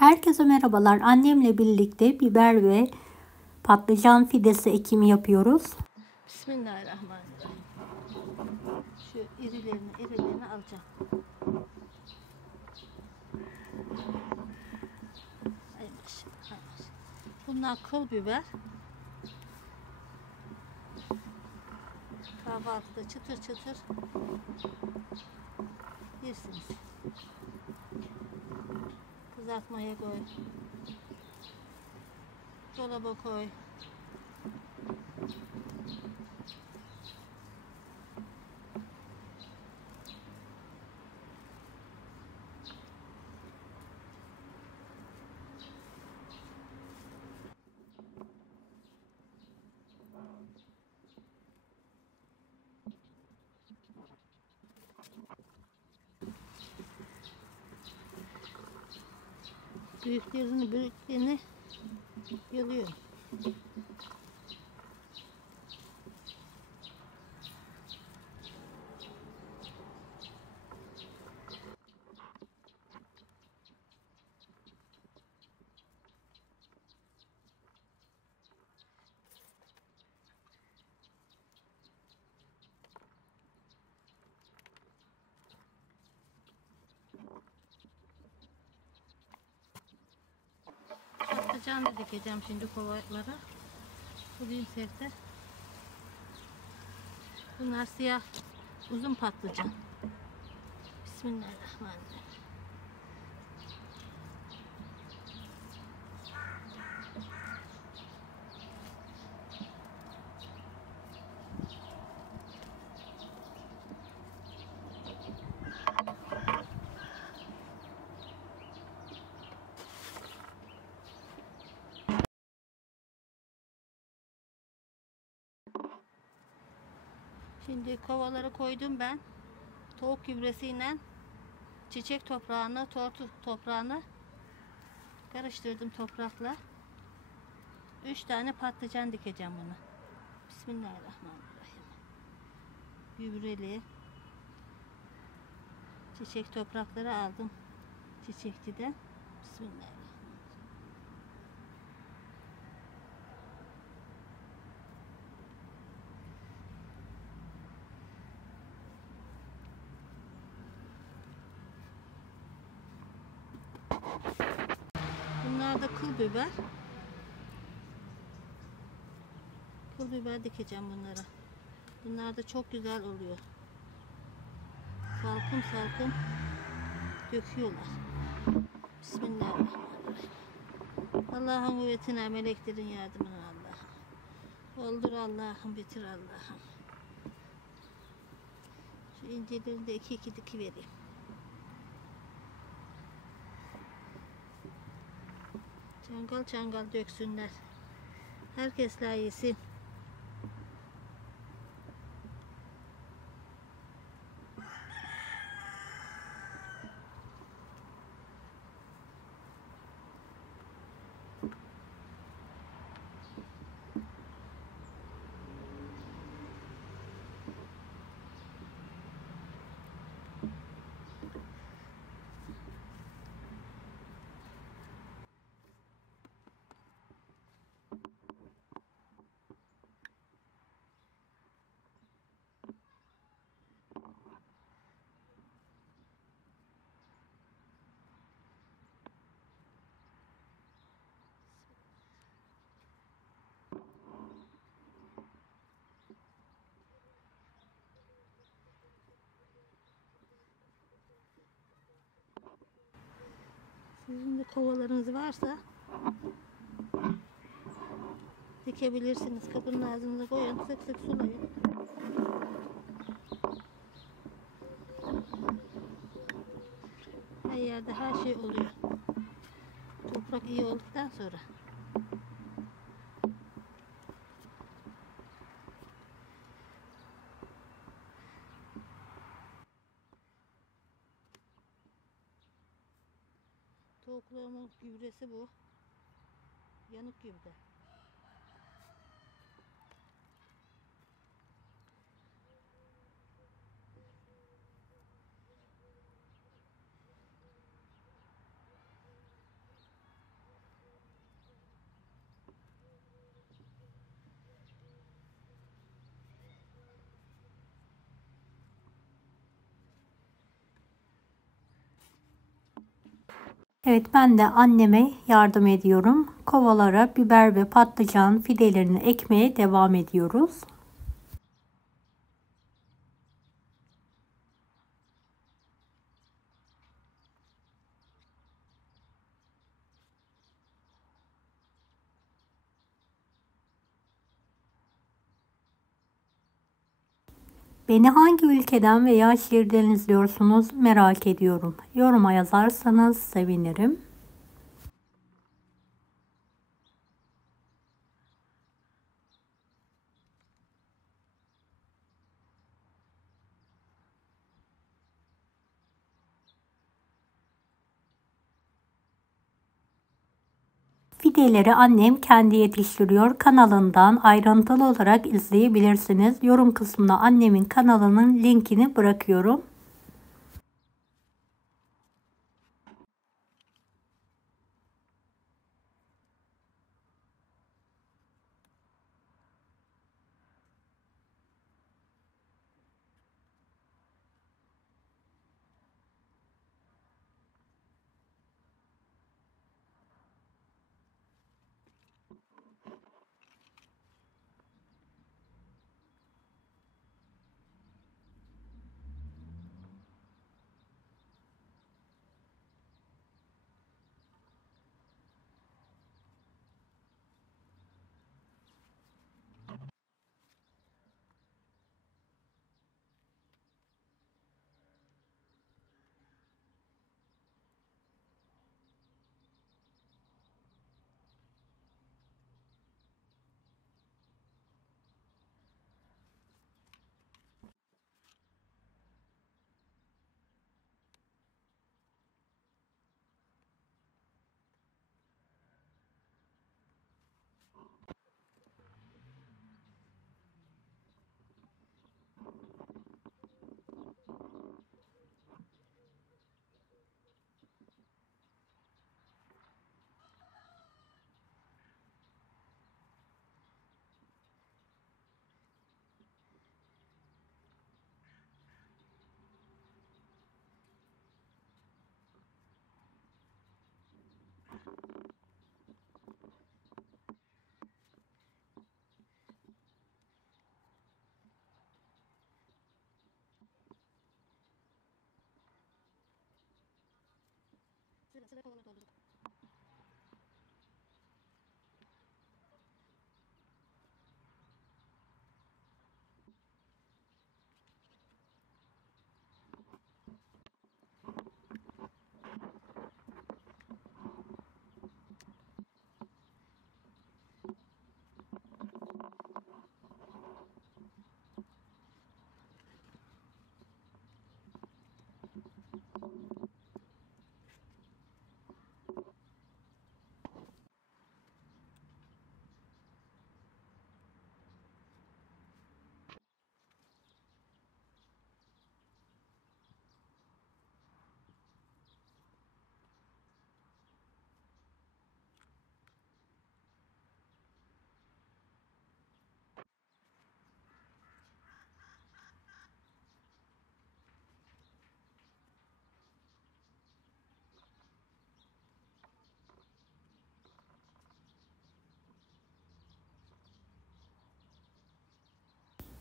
Herkese merhabalar. Annemle birlikte biber ve patlıcan fidesi ekimi yapıyoruz. Bismillahirrahmanirrahim. Şu irilerini alacağım. Ay maşallah, ay maşallah. Bunlar kıl biber. Kahvaltıda çıtır çıtır yersiniz. Kızartmaya koy. Dolaba koy. Büyüklerini yalıyorum. Patlıcan da dikeceğim şimdi kovalara. Bulayım sebze. Bunlar siyah uzun patlıcan. Bismillahirrahmanirrahim. Şimdi kovaları koydum ben. Tavuk gübresiyle çiçek toprağını, tortu toprağını karıştırdım toprakla. 3 tane patlıcan dikeceğim buna. Bismillahirrahmanirrahim. Gübreli çiçek toprakları aldım çiçekçiden. Bismillahirrahmanirrahim. Bunlar da kıl biber. Kıl biber dikeceğim bunlara. Bunlar da çok güzel oluyor. Salkım salkım döküyorlar. Bismillahirrahmanirrahim. Allah'ın kuvvetine, meleklerin yardımına Allah'ım. Oldur Allah'ım, bitir Allah'ım. Şu incelerini de iki dikivereyim. Çangal çangal döksünler. Herkesler yesin. Sizin de kovalarınız varsa dikebilirsiniz. Kapının ağzına koyun, sık sık sulayın. Her yerde her şey oluyor. Toprak iyi olduktan sonra. Tavuklarımın gübresi bu. Yanık gübre. Evet, ben de anneme yardım ediyorum. Kovalara biber ve patlıcan fidelerini ekmeye devam ediyoruz. Beni hangi ülkeden veya şehirden izliyorsunuz merak ediyorum. Yoruma yazarsanız sevinirim. Fideleri annem kendi yetiştiriyor. Kanalından ayrıntılı olarak izleyebilirsiniz. Yorum kısmına annemin kanalının linkini bırakıyorum. Sıra kavanoz doldurduk.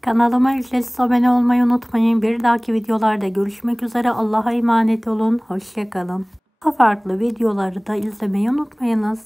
Kanalıma ücretsiz abone olmayı unutmayın. Bir dahaki videolarda görüşmek üzere. Allah'a emanet olun. Hoşça kalın. Daha farklı videoları da izlemeyi unutmayınız.